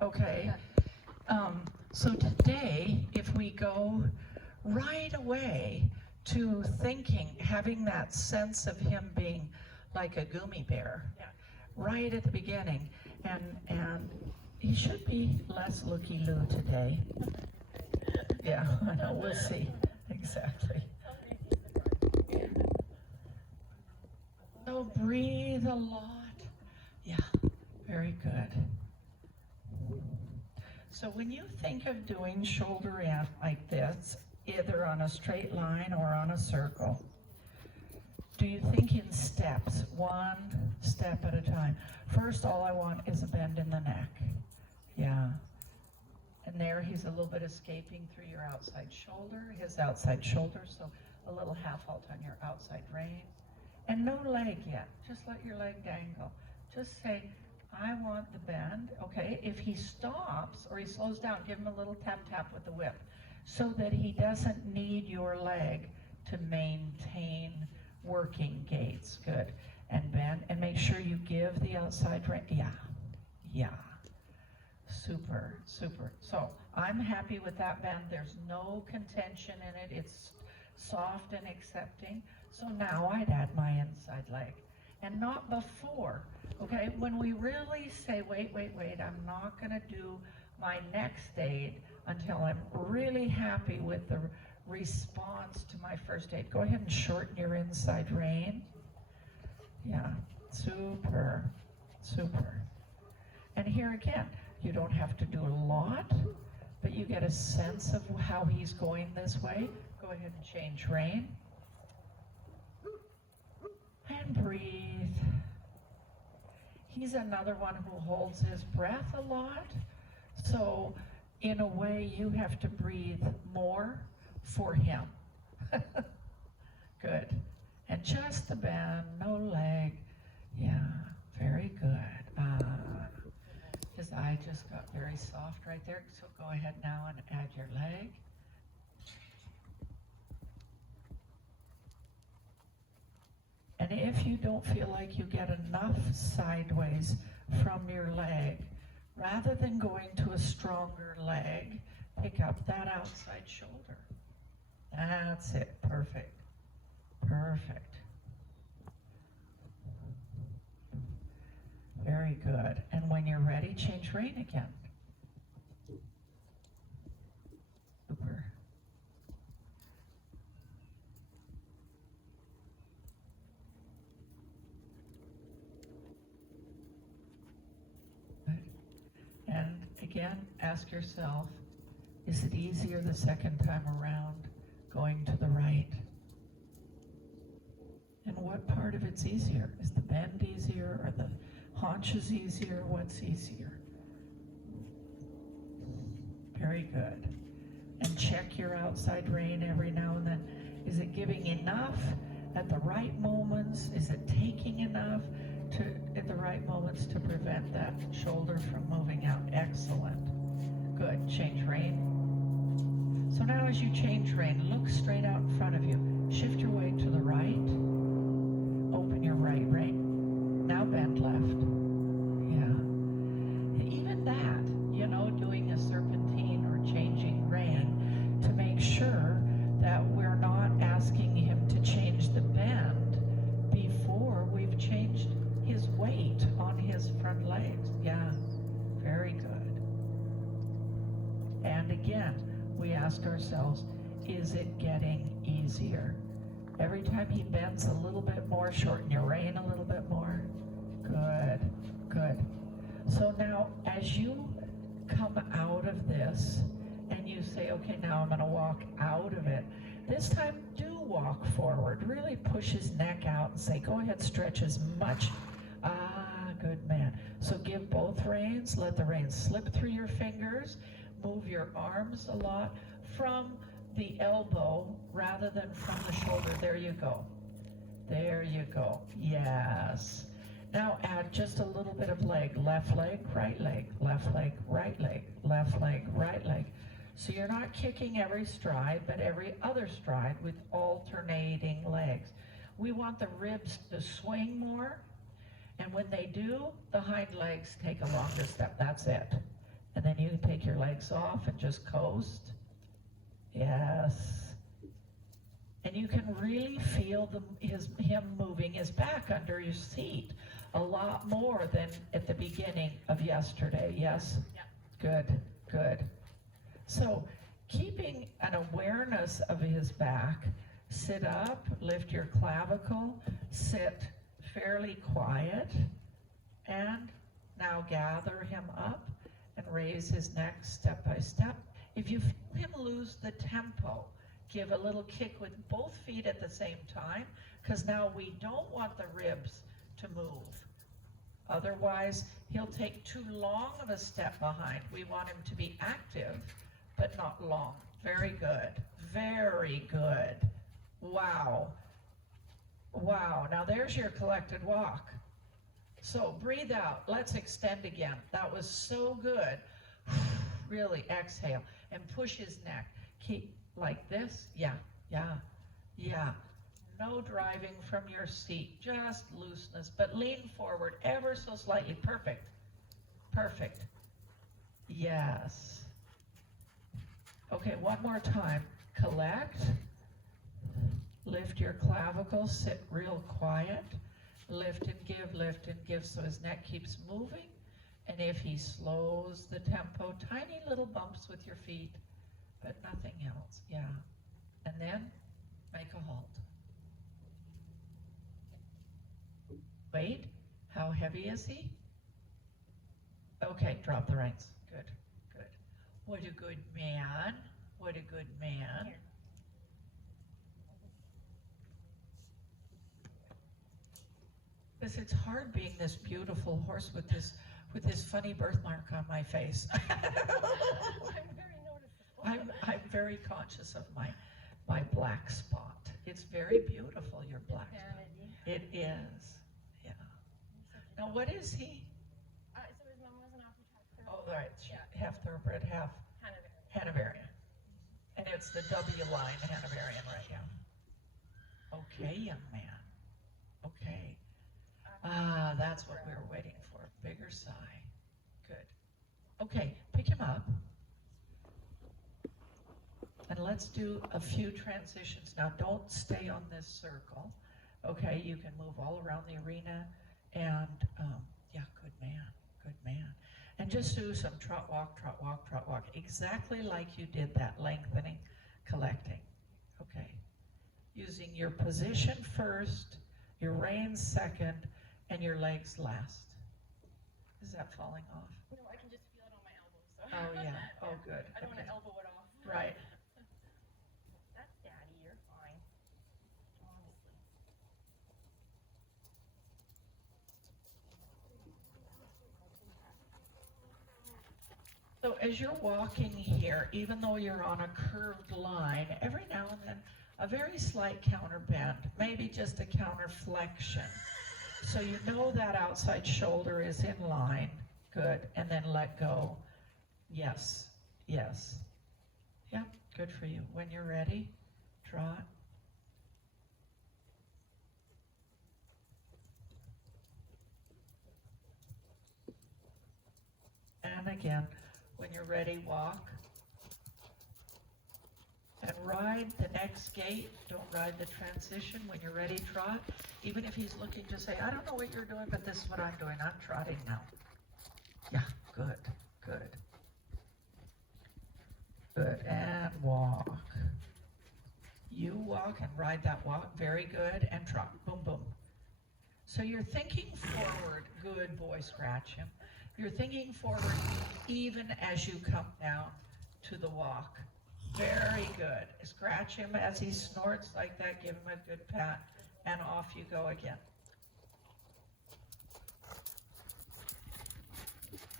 Okay. So today, if we go right away to thinking, having that sense of him being like a gummy bear, right at the beginning, and he should be less looky-loo today. Yeah, I know, we'll see. Exactly. So breathe a lot. Yeah, very good. So when you think of doing shoulder in like this, either on a straight line or on a circle, do you think in steps, one step at a time? First, all I want is a bend in the neck. Yeah. And there he's a little bit escaping through your outside shoulder, his outside shoulder, so a little half halt on your outside rein. And no leg yet, just let your leg dangle. Just say, I want the bend, okay? If he stops or he slows down, give him a little tap tap with the whip so that he doesn't need your leg to maintain working gaits. Good. And bend, and make sure you give the outside rein. Yeah, yeah. Super, super. So I'm happy with that bend. There's no contention in it. It's soft and accepting. So now I'd add my inside leg. And not before, okay? When we really say, wait, I'm not gonna do my next aid until I'm really happy with the response to my first aid. Go ahead and shorten your inside rein. Yeah, super, super. And here again, you don't have to do a lot, but you get a sense of how he's going this way. Go ahead and change rein. And breathe. He's another one who holds his breath a lot. So in a way, you have to breathe more for him. Good. And just the bend, no leg. Yeah, very good. His eye just got very soft right there. So go ahead now and add your leg. And if you don't feel like you get enough sideways from your leg, rather than going to a stronger leg, pick up that outside shoulder. That's it. Perfect. Perfect. Very good. And when you're ready, change rein again. Super. And again, ask yourself, is it easier the second time around going to the right? And what part of it's easier? Is the bend easier or the haunches easier? What's easier? Very good. And check your outside rein every now and then. Is it giving enough at the right moments? Is it taking enough at the right moments to prevent that shoulder from moving out? Excellent. Good. Change rein. So now as you change rein, look straight out in front of you. Shift your weight to the right. Open your right rein. Now bend left. Yeah. Even that, doing a serpentine or changing rein to make sure that we're not asking him to change the bend before we've changed his weight on his front legs. Yeah, very good. And again, we ask ourselves, is it getting easier? Every time he bends a little bit more, shorten your rein a little bit more. Good, good. So now, as you come out of this, and you say, okay, now I'm gonna walk out of it. This time, do walk forward. Really push his neck out and say, go ahead, stretch as much. Ah, good man. So give both reins, let the reins slip through your fingers, move your arms a lot from the elbow rather than from the shoulder. There you go. There you go. Yes. Now add just a little bit of leg. Left leg, right leg, left leg, right leg, left leg, right leg. So you're not kicking every stride, but every other stride with alternating legs. We want the ribs to swing more, and when they do, the hind legs take a longer step. That's it. And then you can take your legs off and just coast. Yes. And you can really feel him moving his back under your seat a lot more than at the beginning of yesterday. Yes? Yeah. Good, good. So keeping an awareness of his back, sit up, lift your clavicle, sit fairly quiet, and now gather him up and raise his neck step by step. If you feel him lose the tempo, give a little kick with both feet at the same time, because now we don't want the ribs to move. Otherwise, he'll take too long of a step behind. We want him to be active, but not long. Very good. Very good. Wow. Wow. Now there's your collected walk. So breathe out. Let's extend again. That was so good. Really exhale and push his neck. Keep like this. Yeah, yeah, yeah. No driving from your seat, just looseness, but lean forward ever so slightly. Perfect. Perfect. Yes. Okay, one more time. Collect. Lift your clavicle, sit real quiet. Lift and give so his neck keeps moving. And if he slows the tempo, tiny little bumps with your feet, but nothing else. Yeah. And then make a halt. Wait, how heavy is he? Okay, drop the reins. Good, good. What a good man. What a good man. Here. It's hard being this beautiful horse with this funny birthmark on my face. I'm very noticeable. I'm very conscious of my black spot. It's very beautiful, your black spot. It is. Yeah. Now what is he? So his mom was an off-the-top Oh, right. Yeah. Half thoroughbred, half Hanoverian. And it's the W line Hanoverian, right? Yeah. Okay, young man. Okay. That's what we were waiting for. Bigger sigh. Good. Okay, pick him up. And let's do a few transitions. Now, don't stay on this circle. Okay, you can move all around the arena. And, yeah, good man. Good man. And just do some trot, walk, trot, walk, trot, walk. Exactly like you did that, lengthening, collecting. Okay. Using your position first, your reins second, and your legs last. Is that falling off? No, I can just feel it on my elbows. So. Oh, yeah. Oh, good. I don't want to elbow it off. Right. That's Daddy, you're fine. Honestly. So as you're walking here, even though you're on a curved line, every now and then a very slight counter bend, maybe just a counter flexion. So you know that outside shoulder is in line. Good. And then let go. Yes. Yes. Yep. Good for you. When you're ready, trot. And again, when you're ready, walk. And ride the next gait. Don't ride the transition. When you're ready, trot. Even if he's looking to say, I don't know what you're doing, but this is what I'm doing. I'm trotting now. Yeah, good, good. Good, and walk. You walk and ride that walk. Very good, and trot. Boom, boom. So you're thinking forward. Good boy, scratch him. You're thinking forward even as you come down to the walk. Very good. Scratch him as he snorts like that. Give him a good pat, and off you go again.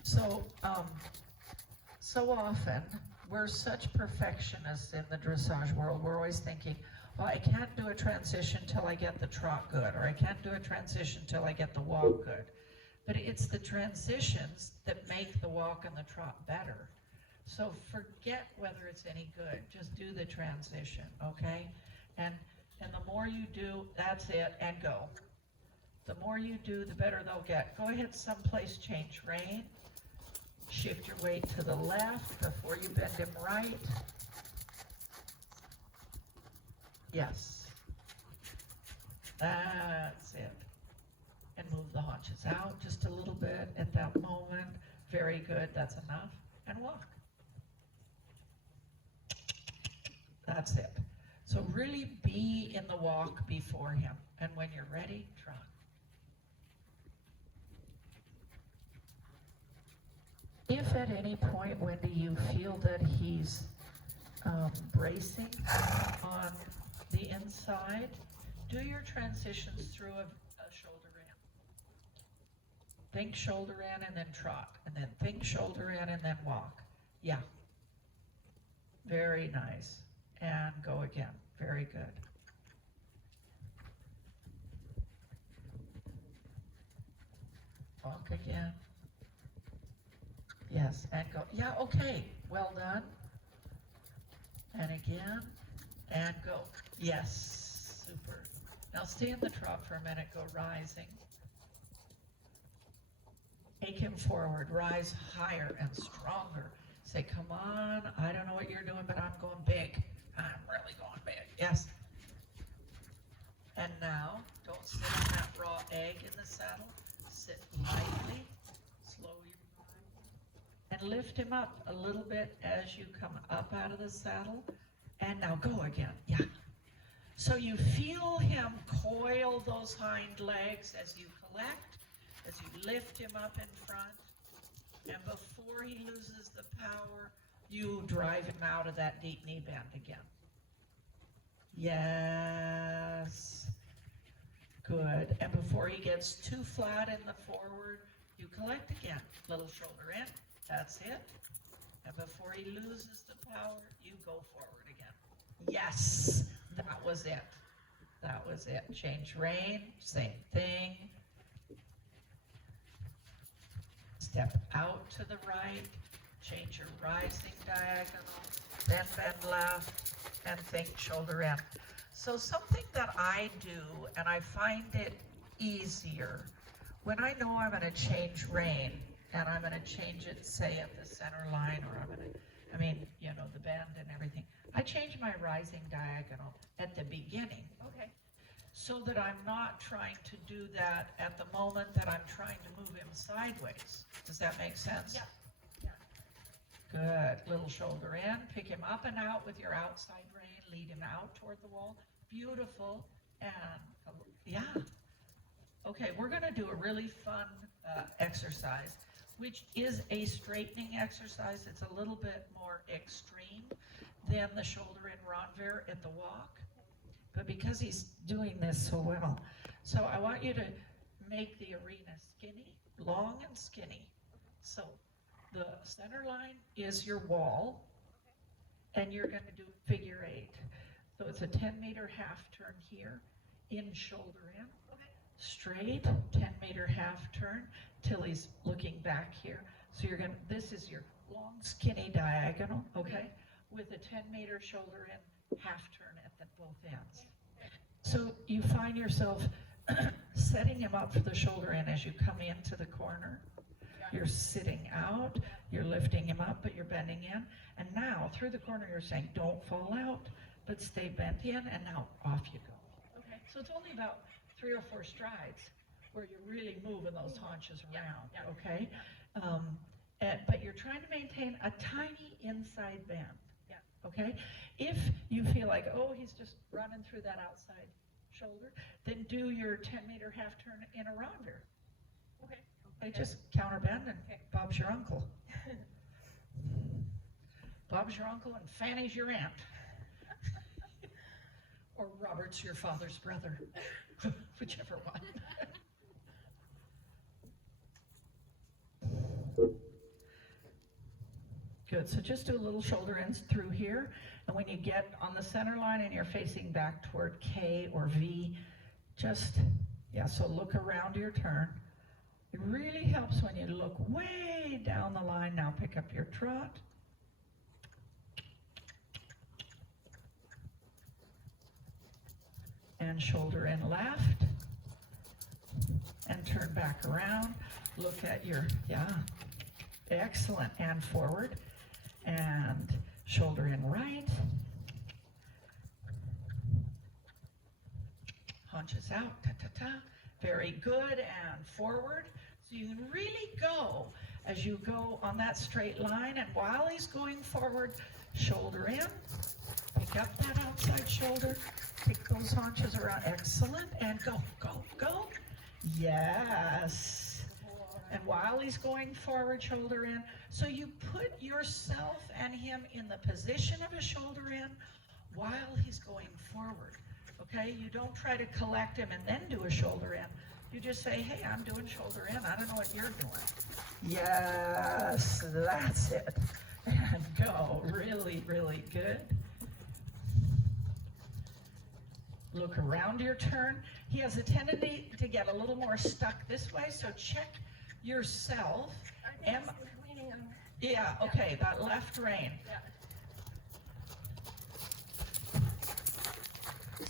So, so often, we're such perfectionists in the dressage world. We're always thinking, well, I can't do a transition till I get the trot good, or I can't do a transition till I get the walk good. But it's the transitions that make the walk and the trot better. So forget whether it's any good. Just do the transition, okay? And the more you do, that's it, and go. The more you do, the better they'll get. Go ahead, someplace change rein. Shift your weight to the left before you bend him right. Yes. That's it. And move the haunches out just a little bit at that moment. Very good, that's enough. And walk. That's it. So really be in the walk before him. And when you're ready, trot. If at any point, Wendy, you feel that he's bracing on the inside, do your transitions through a shoulder in. Think shoulder in and then trot, and then think shoulder in and then walk. Yeah. Very nice. And go again. Very good. Walk again. Yes, and go. Yeah, okay. Well done. And again, and go. Yes, super. Now stay in the trot for a minute. Go rising. Take him forward. Rise higher and stronger. Say, come on. I don't know what you're doing, but I'm going big. I'm really going big. Yes. And now, don't sit on that raw egg in the saddle. Sit lightly. Slow your mind. And lift him up a little bit as you come up out of the saddle. And now go again. Yeah. So you feel him coil those hind legs as you collect, as you lift him up in front. And before he loses the power, you drive him out of that deep knee bend again. Yes. Good. And before he gets too flat in the forward, you collect again. Little shoulder in. That's it. And before he loses the power, you go forward again. Yes. That was it. That was it. Change rein. Same thing. Step out to the right. Change your rising diagonal. Then bend left. And think shoulder in. So something that I do, and I find it easier, when I know I'm going to change rein, and I'm going to change it, say, at the center line, or the bend and everything, I change my rising diagonal at the beginning. Okay. So that I'm not trying to do that at the moment that I'm trying to move him sideways. Does that make sense? Yeah. Good. Little shoulder in. Pick him up and out with your outside rein. Lead him out toward the wall. Beautiful. And yeah. Okay, we're going to do a really fun exercise, which is a straightening exercise. It's a little bit more extreme than the shoulder in Ronver at the walk. But because he's doing this so well, so I want you to make the arena skinny, long and skinny. So the center line is your wall, and you're going to do figure 8. So it's a 10-meter half turn here, in shoulder in, straight, 10-meter half turn, till he's looking back here. So you're going to, this is your long, skinny diagonal, okay, with a 10-meter shoulder in, half turn at both ends. So you find yourself setting him up for the shoulder in as you come into the corner. You're sitting out, you're lifting him up, but you're bending in. And now, through the corner, you're saying, don't fall out, but stay bent in, and now off you go. Okay. So it's only about 3 or 4 strides where you're really moving those haunches around, okay? But you're trying to maintain a tiny inside bend, okay? If you feel like, oh, he's just running through that outside shoulder, then do your 10-meter half turn in a rounder. Okay. They just counter bend, and Bob's your uncle. Bob's your uncle and Fanny's your aunt. Or Robert's your father's brother. Whichever one. Good, so just do a little shoulder ins through here, and when you get on the center line and you're facing back toward K or V, just, so look around your turn. It really helps when you look way down the line. Now pick up your trot. And shoulder in left. And turn back around. Look at your, Excellent. And forward. And shoulder in right. Haunches out. Ta-ta-ta. Very good. And forward. So you can really go as you go on that straight line. And while he's going forward, shoulder in. Pick up that outside shoulder. Pick those haunches around. Excellent. And go, go, go. Yes. And while he's going forward, shoulder in. So you put yourself and him in the position of a shoulder in while he's going forward. Okay? You don't try to collect him and then do a shoulder in. You just say, hey, I'm doing shoulder in. I don't know what you're doing. Yes, that's it. And go. Really, really good. Look around your turn. He has a tendency to get a little more stuck this way, so check yourself. I think he's leaning on. Yeah, okay, that left rein. Yeah.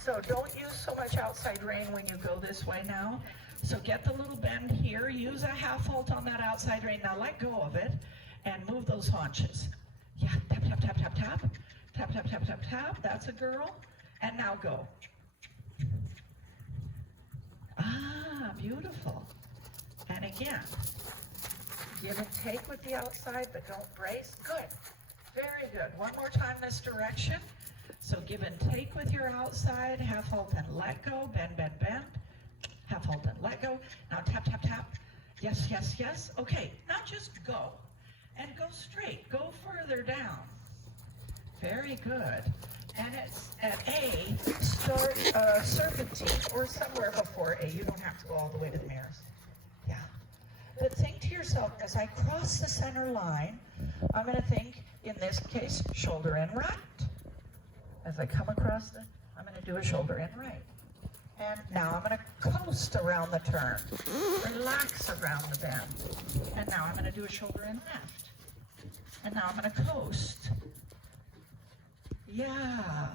So don't use so much outside rein when you go this way now. So get the little bend here, use a half halt on that outside rein. Now let go of it and move those haunches. Yeah, tap, tap, tap, tap, tap. Tap, tap, tap, tap, tap. That's a girl. And now go. Ah, beautiful. And again, give and take with the outside, but don't brace. Good. Very good. One more time this direction. So give and take with your outside, half halt and let go, bend, bend, bend. Half halt and let go. Now tap, tap, tap. Yes, yes, yes. Okay, now just go. And go straight. Go further down. Very good. And it's at A, start serpentine or somewhere before A. You don't have to go all the way to the mirrors. Yeah. But think to yourself, as I cross the center line, I'm going to think, in this case, shoulder in right. As I come across I'm going to do a shoulder in right. And now I'm going to coast around the turn. Relax around the bend. And now I'm going to do a shoulder in left. And now I'm going to coast. Yeah.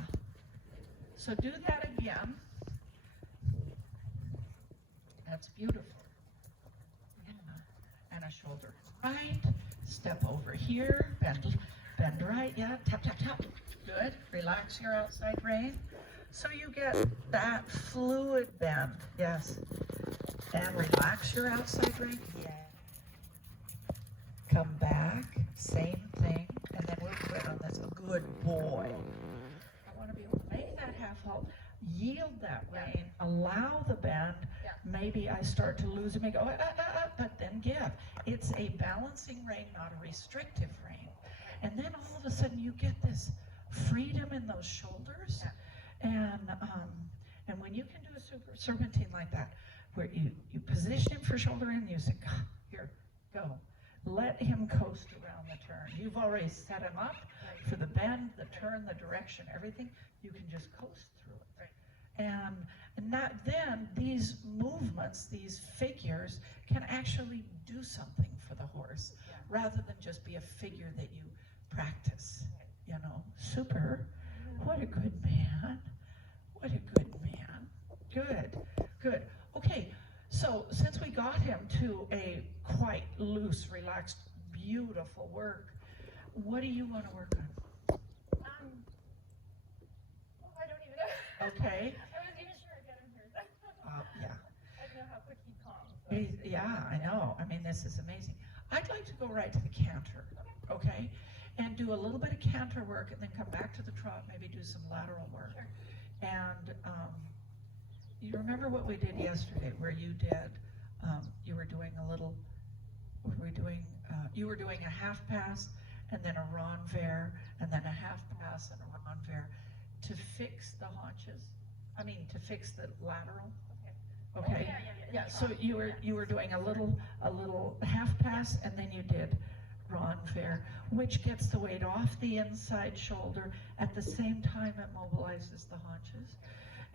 So do that again. That's beautiful. Yeah. And a shoulder right. Step over here. Bend right. Yeah. Tap, tap, tap. Good. Relax your outside rein. So you get that fluid bend. Yes. And relax your outside rein. Yeah. Come back. Same thing. And then we'll quit on this. Good boy. I want to be able to make that half halt. Yield that rein. Allow the bend. Yeah. Maybe I start to lose and go, but then give. It's a balancing rein, not a restrictive rein. And then all of a sudden you get this freedom in those shoulders. Yeah. And when you can do a serpentine like that, where you position him for shoulder in, you say, here, go. Let him coast around the turn. You've already set him up for the bend, the turn, the direction, everything. You can just coast through it. And then these movements, these figures, can actually do something for the horse, rather than just be a figure that you practice. You know, super. What a good man. What a good man. Good, good. Okay, so since we got him to a quite loose, relaxed, beautiful work, what do you want to work on? I don't even know. Okay. I wasn't even sure I'd get him here. Yeah. I don't know how quick he'd come. Yeah, I know. I mean, this is amazing. I'd like to go right to the canter, okay? And do a little bit of canter work and then come back to the trot, maybe do some lateral work. Sure. And you remember what we did yesterday, where you did, you were doing a little, you were doing a half pass and then a renvers and then a half pass and a renvers to fix the haunches. I mean, to fix the lateral. Okay. Yeah. So you were doing a little half pass and then you did renvers, which gets the weight off the inside shoulder. At the same time, it mobilizes the haunches.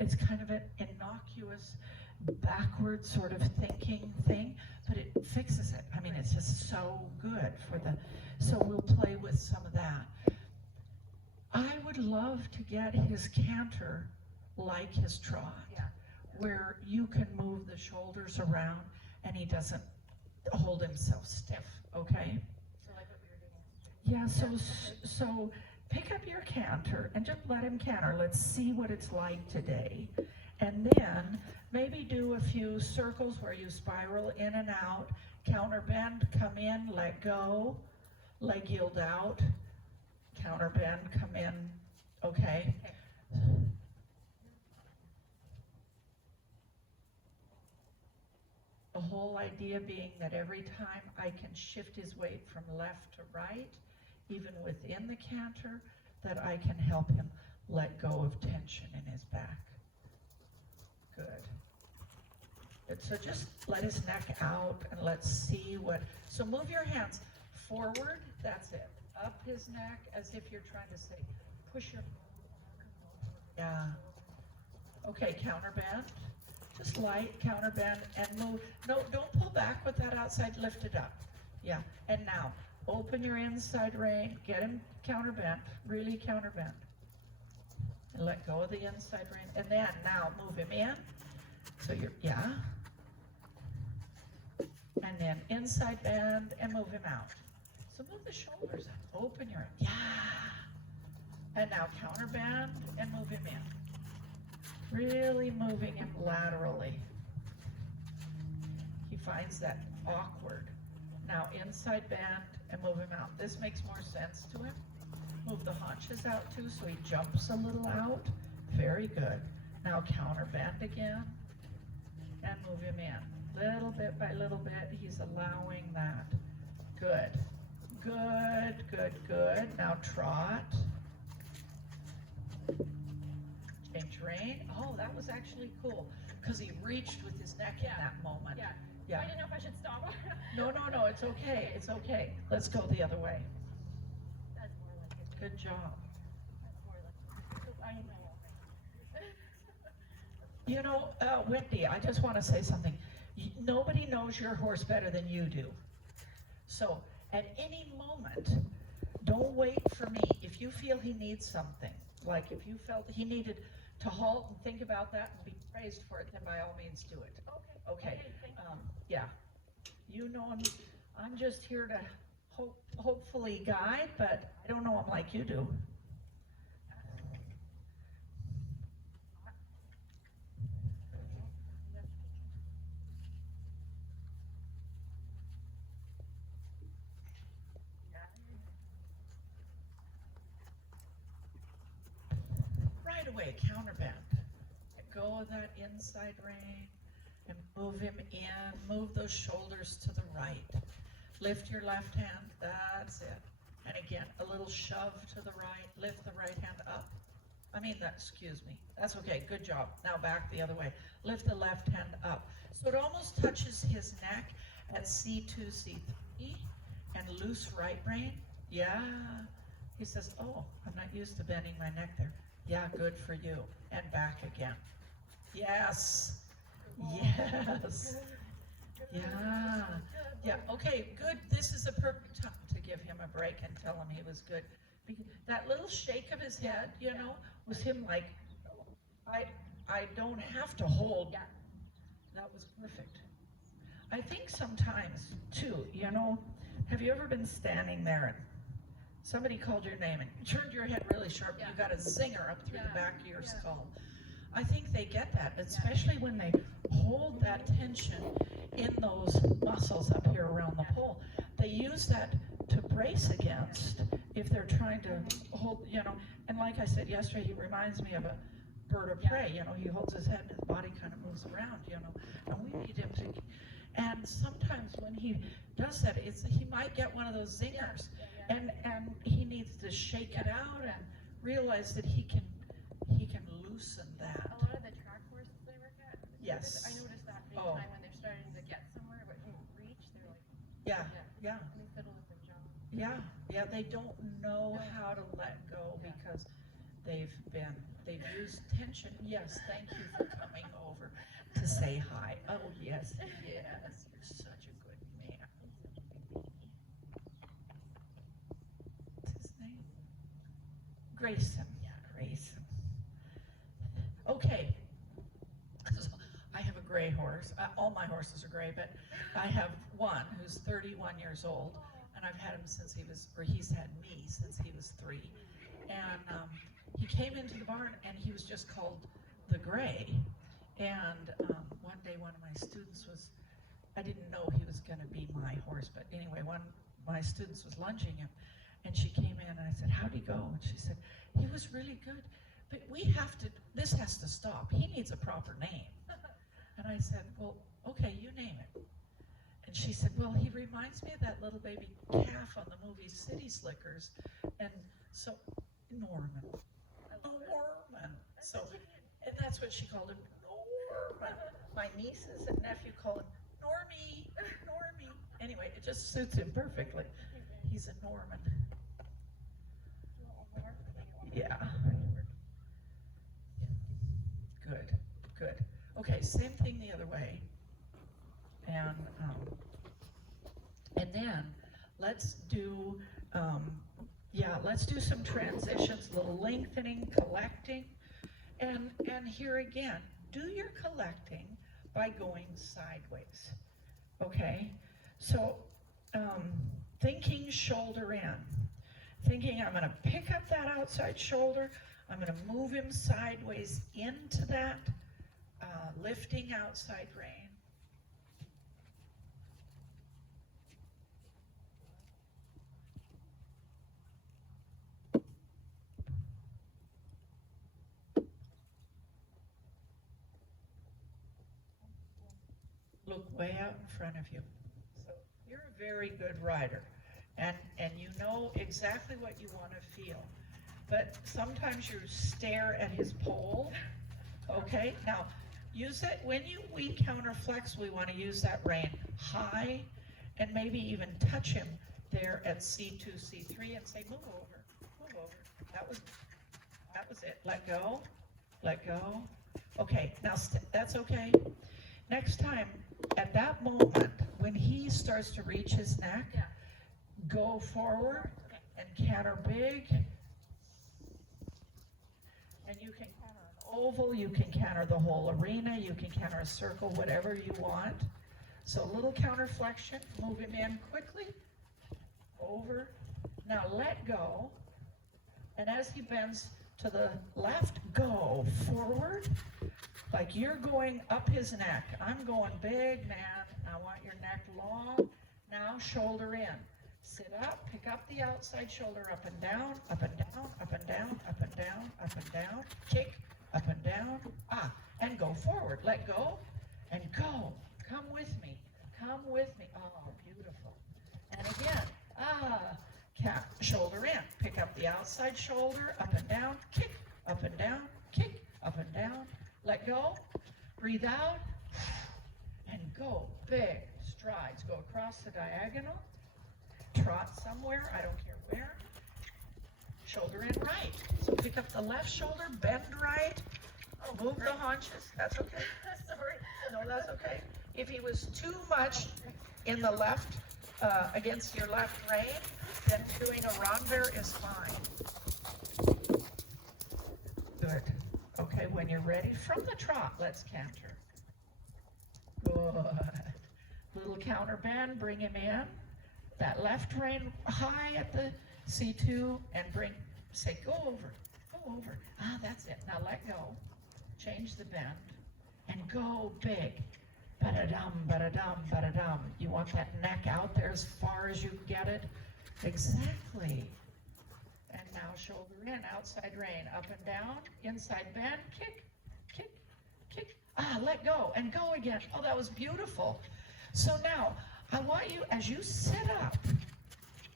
It's kind of an innocuous, backward sort of thinking thing, but it fixes it. I mean, it's just so good for the, so we'll play with some of that. I would love to get his canter like his trot, where you can move the shoulders around and he doesn't hold himself stiff, okay? Yeah, so pick up your canter and just let him canter. Let's see what it's like today. And then maybe do a few circles where you spiral in and out, counter bend, come in, let go, leg yield out, counter bend, come in, okay? The whole idea being that every time I can shift his weight from left to right, even within the canter, that I can help him let go of tension in his back. Good. Good. So just let his neck out and let's see what, so move your hands forward, that's it. Up his neck as if you're trying to say, push your, yeah. Okay, counter bend. Just light counter bend and move. No, don't pull back with that outside, lift it up. Yeah, and now open your inside rein, get him counter bent, really counter bent. And let go of the inside rein. And then now move him in. So you're, yeah. And then inside bend and move him out. So move the shoulders up, open your, yeah. And now counter bend and move him in. Really moving him laterally. He finds that awkward. Now inside bend and move him out. This makes more sense to him. Move the haunches out too so he jumps a little out. Very good. Now counter bend again and move him in. Little bit by little bit, he's allowing that. Good. Good, good, good. Now trot. Change rein. Oh, that was actually cool because he reached with his neck in that moment. Yeah. Yeah. I didn't know if I should stop. No, it's okay. It's okay. Let's go the other way. That's more like it. Good job. That's more like it. I know. You know, Wendy, I just want to say something. Nobody knows your horse better than you do. So at any moment, don't wait for me. If you feel he needs something, like if you felt he needed to halt and think about that and be praised for it, then by all means do it. Okay. Thank you. Yeah. You know, I'm just here to hopefully guide, but I don't know him like you do. Right away, counter bend. Let go of that inside rein and move him in. Move those shoulders to the right. Lift your left hand. That's it. And again, a little shove to the right. Lift the right hand up. Excuse me. That's okay. Good job. Now back the other way. Lift the left hand up. So it almost touches his neck at C2, C3, and loose right rein. Yeah. He says, oh, I'm not used to bending my neck there. Yeah, good for you. And back again. Yes. Yes. Yeah. Yeah, okay, good. This is a perfect time to give him a break and tell him he was good. Because that little shake of his head, you know, was him like, I don't have to hold. Yeah. That was perfect. I think sometimes, too, you know, have you ever been standing there and somebody called your name and you turned your head really sharp and you got a zinger up through the back of your skull? I think they get that, especially when they hold that tension in those muscles up here around the pole. They use that to brace against if they're trying to hold, you know, and like I said yesterday, he reminds me of a bird of prey, you know, he holds his head and his body kind of moves around, you know, and we need him to, and sometimes when he does that, he might get one of those zingers, and he needs to shake it out and realize that he can loosen that. A lot of the track horses I work at, Yes. I noticed that anytime when they're starting to get somewhere but don't reach, they're like, Yeah. they fiddle with their jaw. Yeah, they don't know how to let go because they've used tension. Yes, thank you for coming over to say hi. Oh, yes, you're such a good man. What's his name? Grayson. Grayson. Okay. So I have a gray horse. All my horses are gray, but I have one who's 31 years old, and I've had him since he's had me since he was 3. And he came into the barn and he was just called the Greye. And one day one of my students I didn't know he was going to be my horse, but anyway, one of my students was lunging him, and she came in and I said, how'd he go? And she said, he was really good, but this has to stop. He needs a proper name. And I said, well, okay, you name it. And she said, well, he reminds me of that little baby calf on the movie City Slickers. And so, Norman. So, and that's what she called him, Norman. My nieces and nephew call him Normie. Anyway, it just suits him perfectly. He's a Norman. Yeah. Good. Okay, same thing the other way. And then let's do some transitions, a little lengthening, collecting, and here again, do your collecting by going sideways. Okay, so thinking shoulder in, thinking I'm going to pick up that outside shoulder, I'm going to move him sideways into that lifting outside rein. Look way out in front of you. So you're a very good rider, and you know exactly what you want to feel. But sometimes you stare at his pole. Okay, now use it when we counterflex. We want to use that rein high, and maybe even touch him there at C2, C3, and say, move over. That was it. Let go. Okay, now that's okay. Next time, at that moment, when he starts to reach his neck, go forward and canter big. And you can canter an oval, you can canter the whole arena, you can canter a circle, whatever you want. So a little counterflexion, move him in quickly, over. Now let go, and as he bends to the left, go forward. Like you're going up his neck. I'm going big, man. I want your neck long. Now shoulder in. Sit up, pick up the outside shoulder, up and down, up and down, up and down, up and down, up and down. Kick, up and down. And go forward. Let go and go. Come with me. Oh, beautiful. And again, shoulder in. Pick up the outside shoulder, up and down, kick, up and down, kick, up and down. Let go, breathe out, and go. Big strides. Go across the diagonal, trot somewhere, I don't care where. Shoulder in right. So pick up the left shoulder, bend right. Oh, move the haunches. That's okay. Sorry. No, that's okay. If he was too much in the left, against your left rein, then doing a rondeur is fine. Good. Okay, when you're ready, from the trot, let's canter. Good. Little counter bend, bring him in. That left rein high at the C2 and say, go over. That's it. Now let go. Change the bend and go big. Ba-da-dum, ba-da-dum, ba-da-dum. You want that neck out there as far as you can get it? Exactly. And now shoulder in, outside rein, up and down, inside bend, kick, kick, kick. Let go, and go again. Oh, that was beautiful. So now, I want you, as you sit up,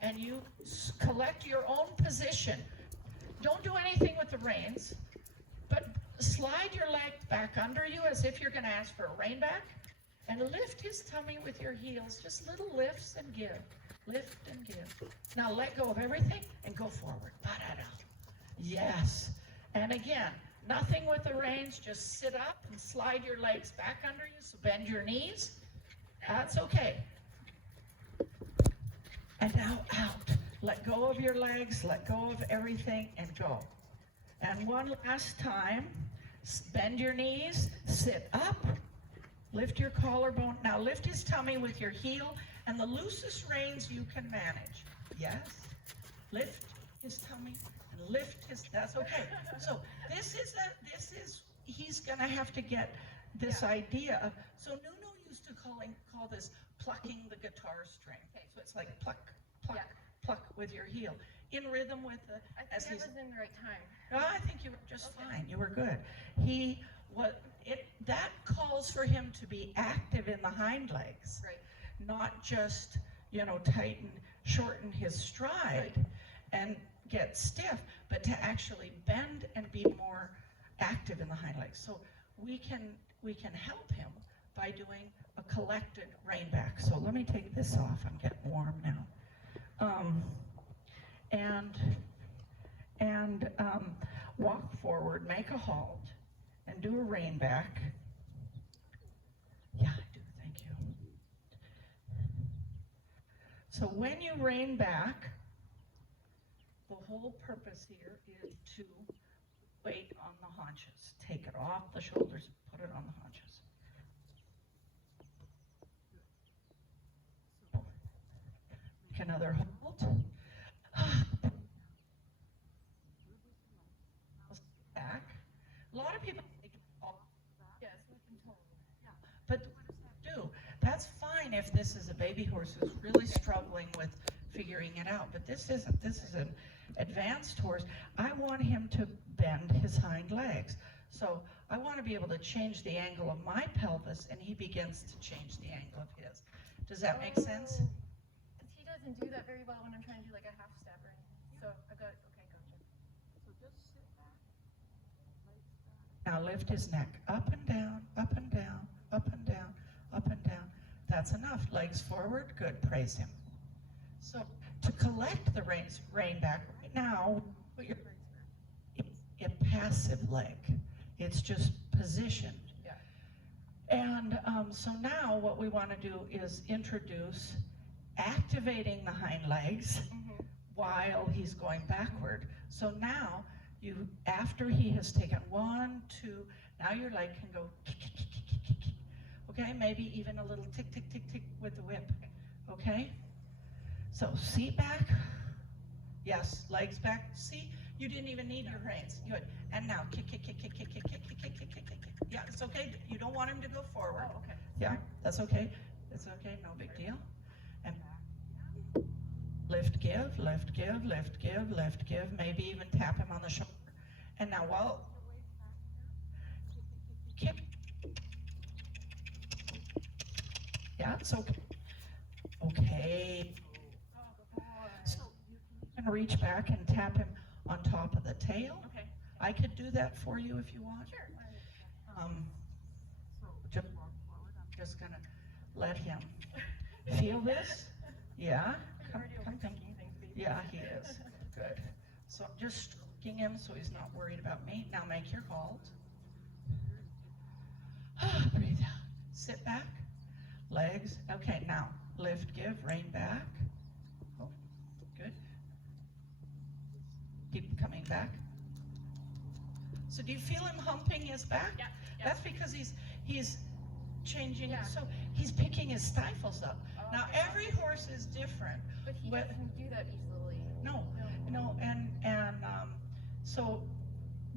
and you collect your own position, don't do anything with the reins, but slide your leg back under you as if you're going to ask for a rein back, and lift his tummy with your heels, just little lifts and give. Lift and give. Now let go of everything and go forward. Ba-da-da. Yes. And again, nothing with the reins, just sit up and slide your legs back under you, so bend your knees. That's okay. And now out. Let go of your legs, let go of everything, and go. And one last time, bend your knees, sit up, lift your collarbone. Now lift his tummy with your heel And the loosest reins you can manage. Yes. Lift his tummy and lift his, that's okay. So this is, he's gonna have to get this idea of, so Nuno used to call this plucking the guitar string. So it's like pluck, pluck, pluck with your heel. In rhythm with the, I think I was in the right time. oh, I think you were just fine. You were good. That calls for him to be active in the hind legs, Right. not just, shorten his stride and get stiff, but to actually bend and be more active in the hind legs. So we can help him by doing a collected rein back. So let me take this off. I'm getting warm now. And walk forward, make a halt, and do a rein back. Yeah, I do, thank you. So when you rein back, the whole purpose here is to weight on the haunches. Take it off the shoulders, put it on the haunches. So, make another halt. Back. A lot of people think, oh, Yes, we've been told. but what does that do? That's fine if this is a baby horse who's really struggling with figuring it out, but this isn't. This is an advanced horse. I want him to bend his hind legs. So I want to be able to change the angle of my pelvis, and he begins to change the angle of his. Does that make sense? Because he doesn't do that very well when I'm trying to do like a half step or anything. So I got, okay, gotcha. So just sit back, legs back. Now lift his neck up and down, up and down, up and down, up and down. That's enough. Legs forward. Good. Praise him. So to collect the rein back, right now, it's a passive leg. It's just positioned. Yeah. And so now what we want to do is introduce activating the hind legs while he's going backward. So now after he has taken 1, 2, now your leg can go kick, kick, kick, kick, kick, kick. Okay, maybe even a little tick, tick, tick, tick with the whip. Okay? So seat back. Yes, legs back. See, you didn't even need your reins. Good. And now kick, kick, kick, kick, kick, kick, kick, kick, kick, kick, kick, kick. Yeah, it's okay. You don't want him to go forward. Oh, okay. Yeah, that's okay. It's okay. No big deal. And lift, give, lift, give, lift, give, lift, give. Maybe even tap him on the shoulder. And now while kick. Yeah, it's okay. Okay. So you can reach back and tap him on top of the tail. Okay. I could do that for you if you want. Sure. Just gonna let him feel this. Yeah. Come. Yeah, he is. Good. So I'm just stroking him so he's not worried about me. Now make your halt. Breathe out. Sit back. Legs. Okay, now lift, give, rein back. Oh, good. Keep coming back. So do you feel him humping his back? Yeah. That's because he's changing. Yeah. So he's picking his stifles up. Oh, Now okay. every horse is different. But he But- doesn't do that easily. No, so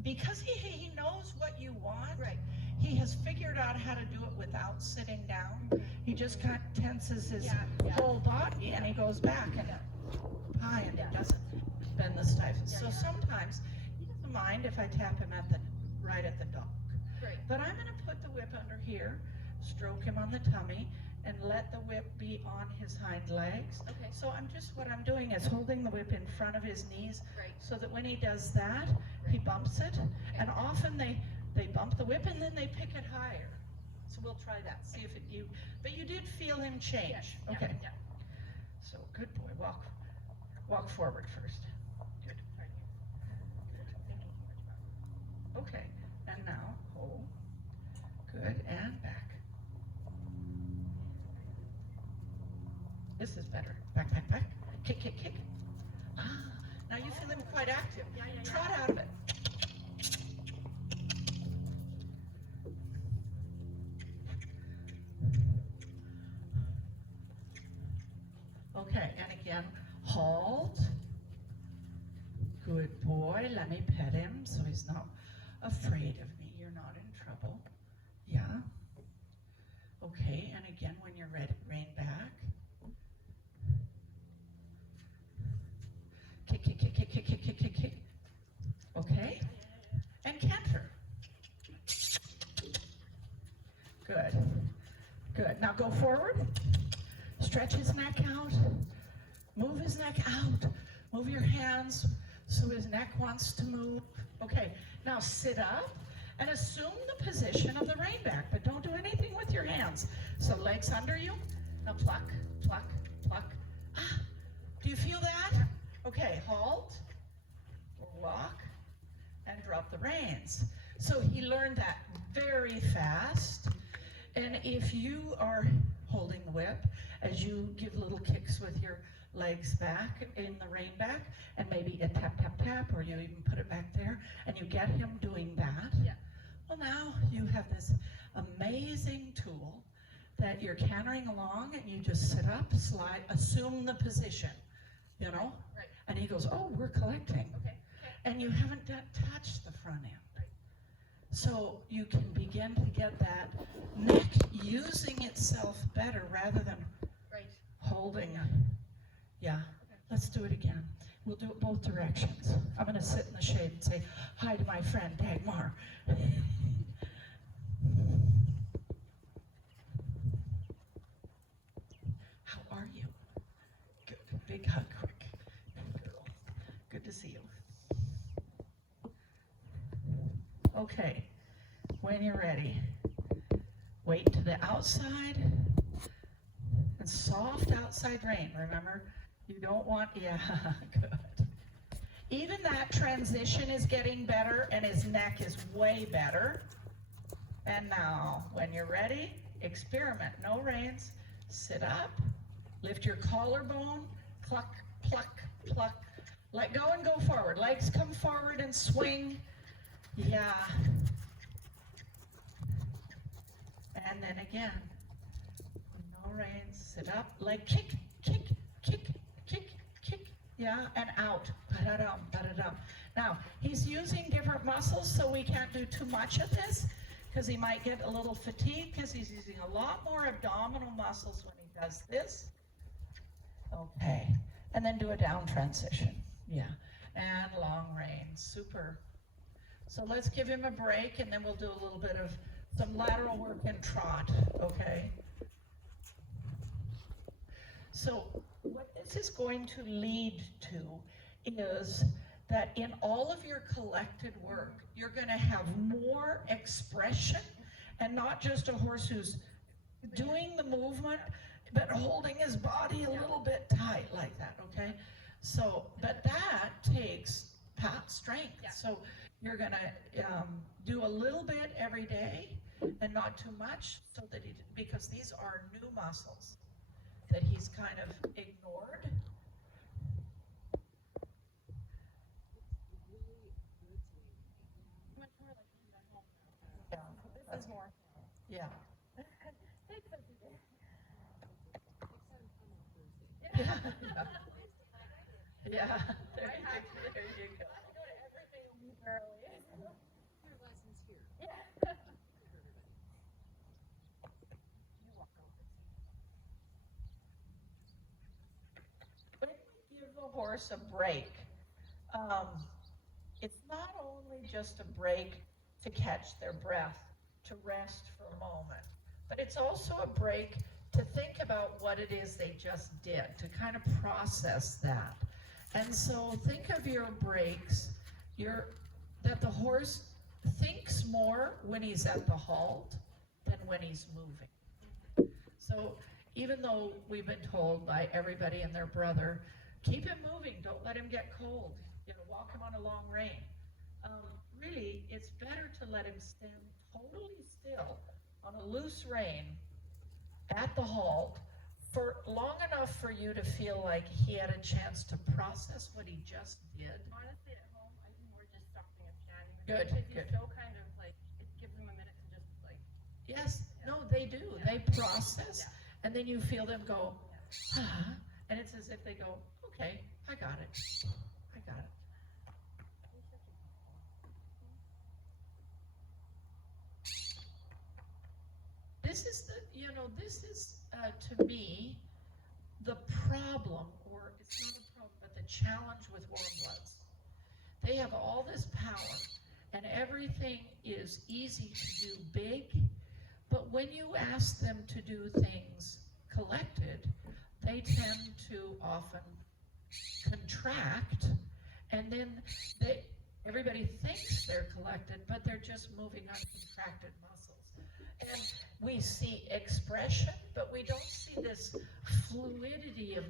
because he knows what you want, Right. he has figured out how to do it without sitting down. He just kind of tenses his Yeah. whole body and he goes back and high and he doesn't bend the stifles. Yeah, So yeah. sometimes he doesn't mind if I tap him right at the dog. Great. But I'm going to put the whip under here, stroke him on the tummy, and let the whip be on his hind legs. Okay. So what I'm doing is holding the whip in front of his knees Great. so that when he does that, he bumps it. And often they bump the whip and then they pick it higher. So we'll try that, see if but you did feel him change. Yes. Okay. Yeah. So good boy, walk forward first. Good. Okay, and now hold. Good, and back. This is better. Back, back, back. Kick, kick, kick. Now you feel him quite active. Trot out of it. Good boy. Let me pet him so he's not afraid of me. You're not in trouble. Yeah. Okay, and again, when you're ready, rein back. Kick, kick, kick, kick, kick, kick, kick, kick, kick. Okay. And canter. Good. Good. Now go forward. Stretch his neck out. Move his neck out. Move your hands so his neck wants to move. Okay. Now sit up and assume the position of the rein back, but don't do anything with your hands. So legs under you. Now pluck, pluck, pluck. Ah, do you feel that? Okay, halt, walk, and drop the reins. So he learned that very fast. And if you are holding the whip, as you give little kicks with your legs back in the rein back, and maybe a tap, tap, tap, or you even put it back there, and you get him doing that. Yeah. Well, now you have this amazing tool that you're cantering along, and you just sit up, slide, assume the position, you know? Right. And he goes, oh, we're collecting. Okay. And you haven't touched the front end. Right. So you can begin to get that neck using itself better rather than Right. holding. Yeah, let's do it again. We'll do it both directions. I'm going to sit in the shade and say hi to my friend Dagmar. How are you? Good. Big hug quick. Good girl. Good to see you. Okay, when you're ready, wait to the outside and soft outside rein. Remember, you don't want, yeah, good. Even that transition is getting better and his neck is way better. And now, when you're ready, experiment. No reins. Sit up, lift your collarbone, cluck, pluck, pluck. Let go and go forward. Legs come forward and swing. Yeah. And then again, no reins, sit up, leg kick, kick, kick, kick, kick, yeah, and out, ba-da-dum, ba-da-dum. Now, he's using different muscles, so we can't do too much of this, because he might get a little fatigued, because he's using a lot more abdominal muscles when he does this. Okay, and then do a down transition, yeah, and long reins, super. So let's give him a break, and then we'll do a little bit of some lateral work and trot, okay? So what this is going to lead to is that in all of your collected work, you're going to have more expression, and not just a horse who's doing the movement, but holding his body a little bit tight like that, okay? So, but that takes strength. Yeah. So you're going to do a little bit every day and not too much, so that because these are new muscles that he's kind of ignored. Much more like being at home now. Yeah, This is more. yeah. Takes us a day. Yeah. Yeah. There I have you go. I go to everything early. Your lessons here. Yeah. When you give the horse a break, it's not only just a break to catch their breath, to rest for a moment, but it's also a break to think about what it is they just did, to kind of process that. And so think of your breaks, that the horse thinks more when he's at the halt than when he's moving. So even though we've been told by everybody and their brother, keep him moving, don't let him get cold, walk him on a long rein. Really, it's better to let him stand totally still on a loose rein at the halt for long enough for you to feel like he had a chance to process what he just did. Honestly, at home, I do more just stopping and chatting. Good, Because good. he's so kind of like, it gives him a minute to just like, Yes, Yeah. no, they do. Yeah. They process, Yeah. and then you feel them go, ah, and it's as if they go, okay, I got it. I got it. this is to me, the problem, or it's not a problem, but the challenge with warm bloods. They have all this power, and everything is easy to do big, but when you ask them to do things collected, they tend to often contract, and then everybody thinks they're collected, but they're just moving on contracted muscles. And we see expression, but we don't see this fluidity of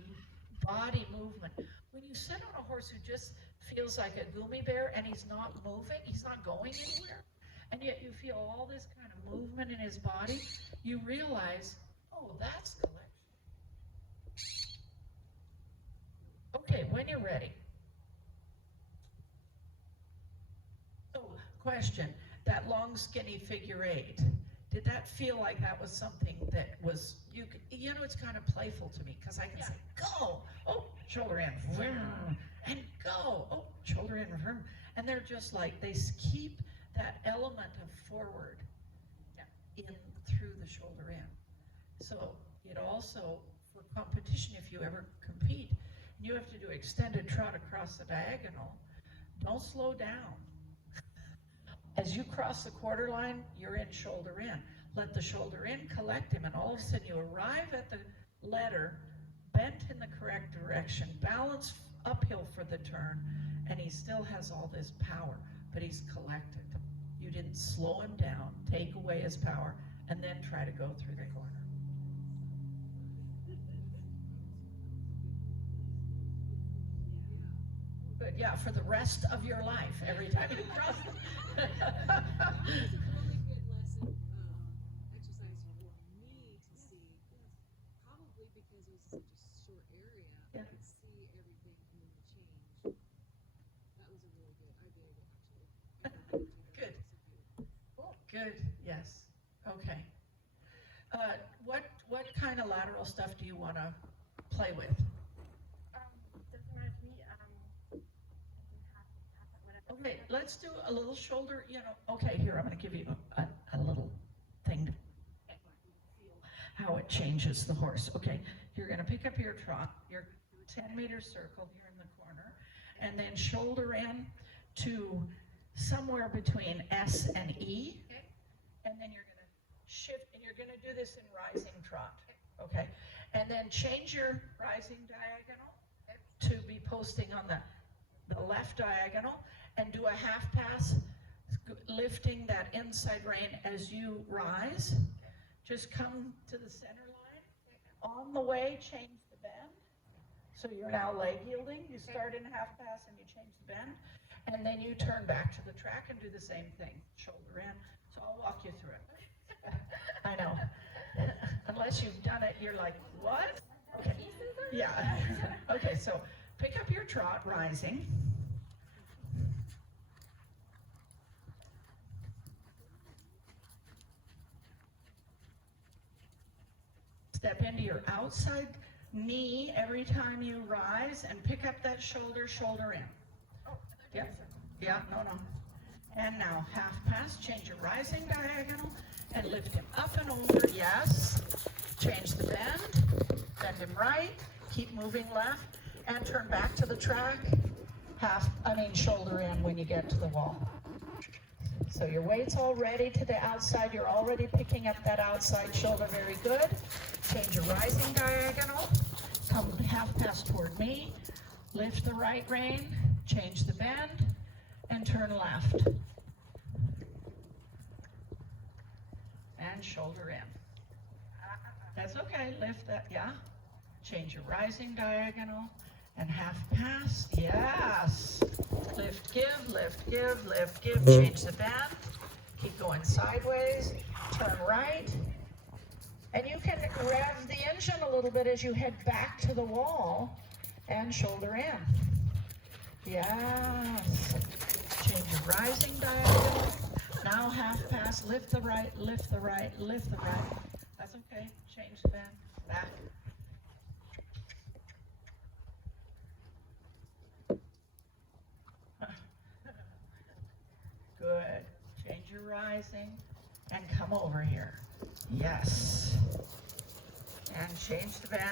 body movement. When you sit on a horse who just feels like a gummy bear and he's not moving, he's not going anywhere, and yet you feel all this kind of movement in his body, you realize, oh, that's collection. Okay, when you're ready. Oh, question. That long, skinny figure 8, did that feel like that was something that was, it's kind of playful to me, because I can say, go, oh, shoulder in, vroom, and go, oh, shoulder in, vroom. And they're just like, they keep that element of forward in through the shoulder in. So it also, for competition, if you ever compete, you have to do extended trot across the diagonal, don't slow down. As you cross the quarter line, you're in shoulder in. Let the shoulder in collect him, and all of a sudden you arrive at the letter, bent in the correct direction, balance uphill for the turn, and he still has all this power, but he's collected. You didn't slow him down, take away his power, and then try to go through the corner. Good, yeah, for the rest of your life, every time you cross it. It's a really good lesson, exercise for me to see, probably because it was such a short area, I could see everything and then the change. That was a really good, I did it actually. Good. Oh, good, yes, okay. What kind of lateral stuff do you want to play with? Doesn't matter to me. I can have whatever. Okay, let's do a little shoulder, okay, here, I'm going to give you a little thing to feel how it changes the horse. Okay, you're going to pick up your trot, your 10-meter circle here in the corner, and then shoulder in to somewhere between S and E, and then you're going to shift, and you're going to do this in rising trot, okay? And then change your rising diagonal to be posting on the left diagonal, and do a half pass, lifting that inside rein as you rise. Just come to the center line. On the way, change the bend. So you're now leg yielding. You start in half pass and you change the bend. And then you turn back to the track and do the same thing, shoulder in. So I'll walk you through it. I know. Unless you've done it, you're like, what? Okay. Yeah. Okay, so pick up your trot, rising. Step into your outside knee every time you rise, and pick up that shoulder in. Yep. Yeah, no. And now half pass, change your rising diagonal, and lift him up and over, yes. Change the bend him right, keep moving left, and turn back to the track, shoulder in when you get to the wall. So your weight's all ready to the outside, you're already picking up that outside shoulder, very good. Change your rising diagonal, come half pass toward me, lift the right rein, change the bend, and turn left. And shoulder in. That's okay, lift that, yeah. Change your rising diagonal, and half pass, yes. Lift, give, lift, give, lift, give, change the bend. Keep going sideways, turn right. And you can rev the engine a little bit as you head back to the wall and shoulder in. Yes. Change your rising diagonal. Now half pass, lift the right, lift the right, lift the right. That's okay. Change the bend. Back. Good. Change your rising and come over here. Yes. And change the bend.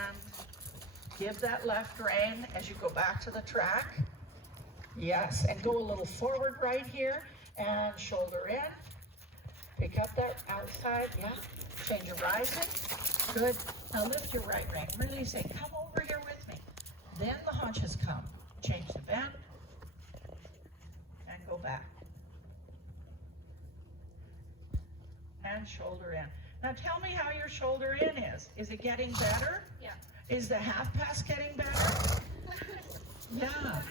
Give that left rein as you go back to the track. Yes, and go a little forward right here and shoulder in. Pick up that outside, yeah. Change your rising. Good. Now lift your right rein. Really say, come over here with me. Then the haunches come. Change the bend and go back. And shoulder in. Now tell me how your shoulder in is. Is it getting better? Yeah. Is the half pass getting better? Yeah.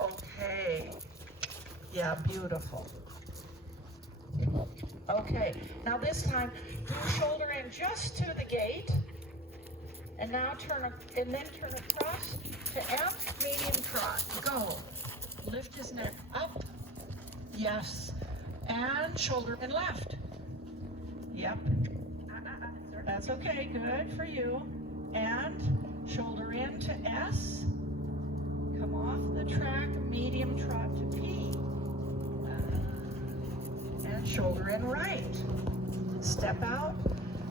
Okay. Yeah, beautiful. Okay, now this time, do shoulder in just to the gate, and now turn across to F, medium trot. Go. Lift his neck up. Yes. And shoulder in left. Yep. That's okay, good for you. And shoulder in to S. Come off the track, medium trot to P. And shoulder in right. Step out.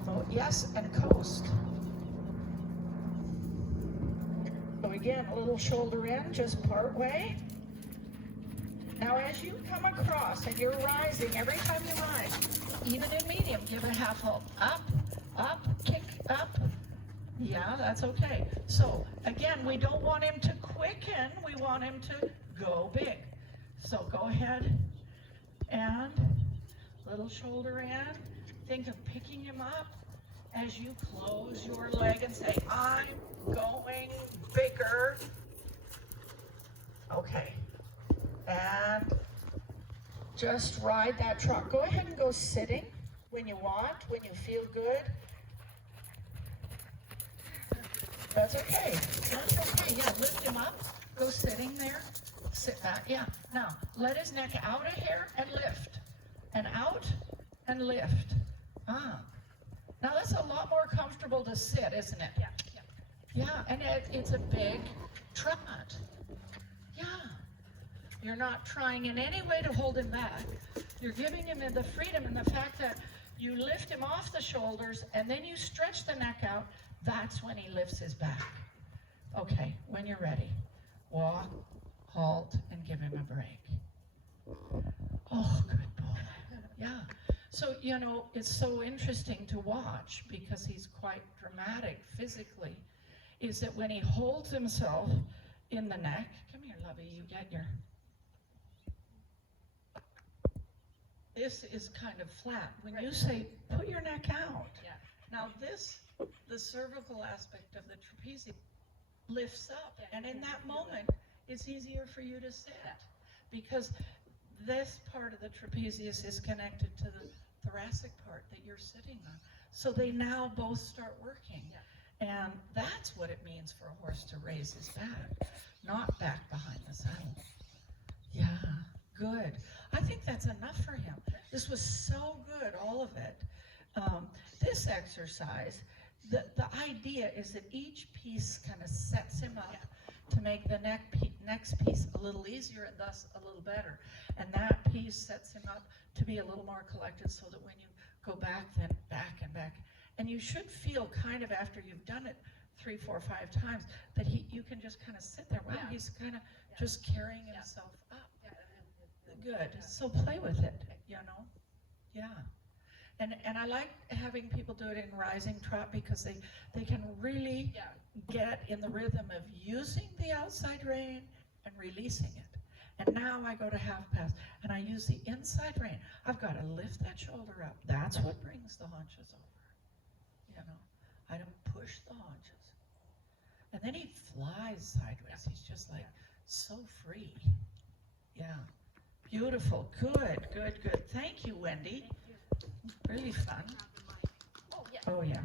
Oh, yes, and coast. So again, a little shoulder in, just part way. Now as you come across and you're rising, every time you rise, even in medium, give a half halt. Up, up, kick, up. Yeah, that's okay. So again, we don't want him to quicken, we want him to go big. So go ahead and little shoulder in. Think of picking him up as you close your leg and say, I'm going bigger. Okay. And just ride that trot. Go ahead and go sitting when you want, when you feel good. That's okay. That's okay. Yeah, lift him up. Go sitting there. Sit back. Yeah. Now, let his neck out a hair and lift. And out and lift. Ah. Now, that's a lot more comfortable to sit, isn't it? Yeah. Yeah. Yeah, and it's a big trot. Yeah. You're not trying in any way to hold him back. You're giving him the freedom, and the fact that you lift him off the shoulders and then you stretch the neck out, that's when he lifts his back. Okay, when you're ready, walk, halt, and give him a break. Oh, good boy. Yeah. So, you know, it's so interesting to watch because he's quite dramatic physically, is that when he holds himself in the neck, come here, lovey, you get your... This is kind of flat. When you say, put your neck out. Yeah. Now this, the cervical aspect of the trapezius lifts up. Yeah, And in you that can feel moment, it's easier for you to sit. Because this part of the trapezius is connected to the thoracic part that you're sitting on. So they now both start working. Yeah. And that's what it means for a horse to raise his back, not back behind the saddle. Yeah, good. I think that's enough for him. This was so good, all of it. This exercise, the idea is that each piece kind of sets him up to make the next piece a little easier and thus a little better. And that piece sets him up to be a little more collected so that when you go back, then back and back. And you should feel kind of after you've done it 3, 4, 5 times that you can just kind of sit there. Wow, Yeah. he's kind of just carrying himself up. Yeah. Good. So play with it, you know? Yeah. And I like having people do it in rising trot because they can really Yeah. get in the rhythm of using the outside rein and releasing it. And now I go to half pass and I use the inside rein. I've got to lift that shoulder up. That's what brings the haunches over. You know, I don't push the haunches. And then he flies sideways. He's just like so free. Yeah. Beautiful. Good, good, good. Thank you, Wendy. Thank you. Really fun. Oh, yeah. Oh, yeah.